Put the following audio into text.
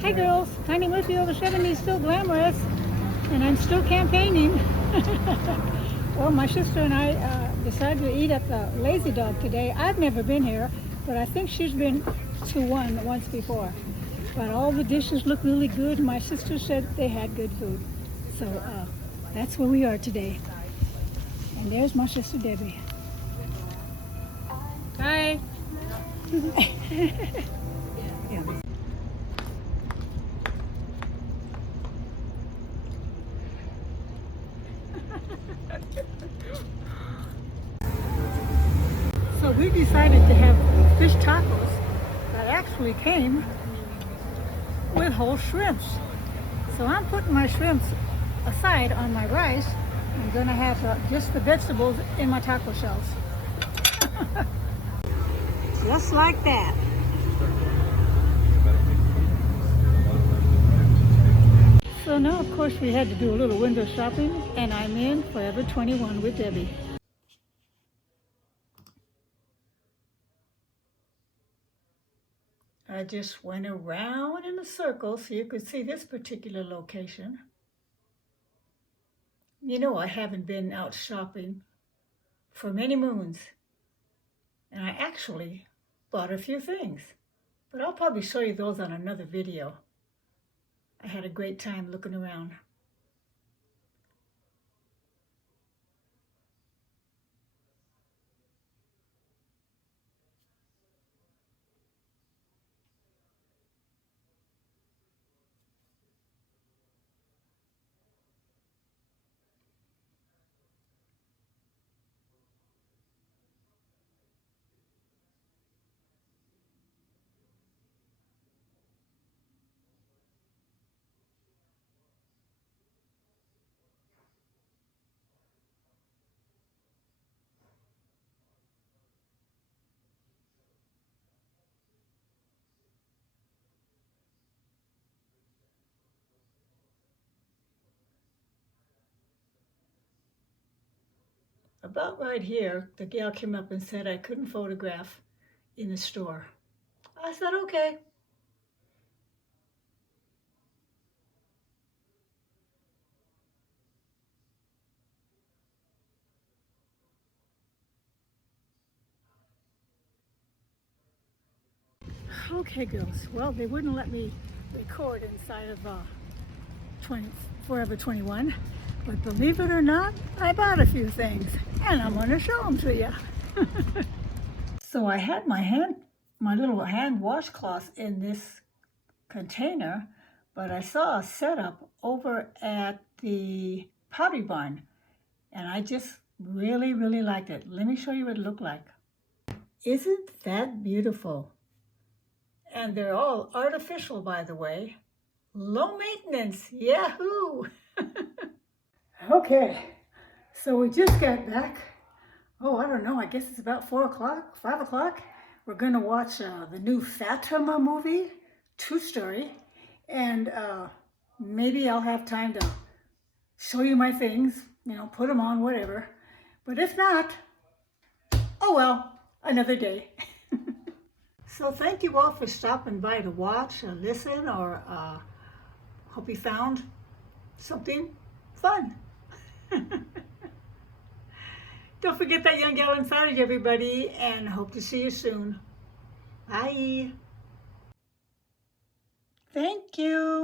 Hi girls, Connie with you, over70 Still Glamorous, and I'm still campaigning. Well, my sister and I decided to eat at the Lazy Dog today. I've never been here, but I think she's been to one once before. But all the dishes look really good. My sister said they had good food. So that's where we are today. And there's my sister Debbie. Hi. Yeah. So we decided to have fish tacos that actually came with whole shrimps. So I'm putting my shrimps aside on my rice. I'm gonna have just the vegetables in my taco shells. Just like that. So now of course we had to do a little window shopping, and I'm in Forever 21 with Debbie. I just went around in a circle so you could see this particular location. You know, I haven't been out shopping for many moons, and I actually bought a few things, but I'll probably show you those on another video. I had a great time looking around. About right here, the gal came up and said I couldn't photograph in the store. I said, okay. Okay, girls. Well, they wouldn't let me record inside of Forever 21, but believe it or not, I bought a few things, and I'm going to show them to you. So I had my little hand washcloth in this container, but I saw a setup over at the Pottery Barn, and I just really, really liked it. Let me show you what it looked like. Isn't that beautiful? And they're all artificial, by the way. Low maintenance, yahoo! Okay, so we just got back. Oh, I don't know, I guess it's about 4 o'clock, 5 o'clock. We're gonna watch the new Fatima movie, True Story, and maybe I'll have time to show you my things, you know, put them on, whatever. But if not, oh well, another day. So thank you all for stopping by to watch or listen, or hope you found something fun. Don't forget that young gal inside of everybody, and hope to see you soon. Bye. Thank you.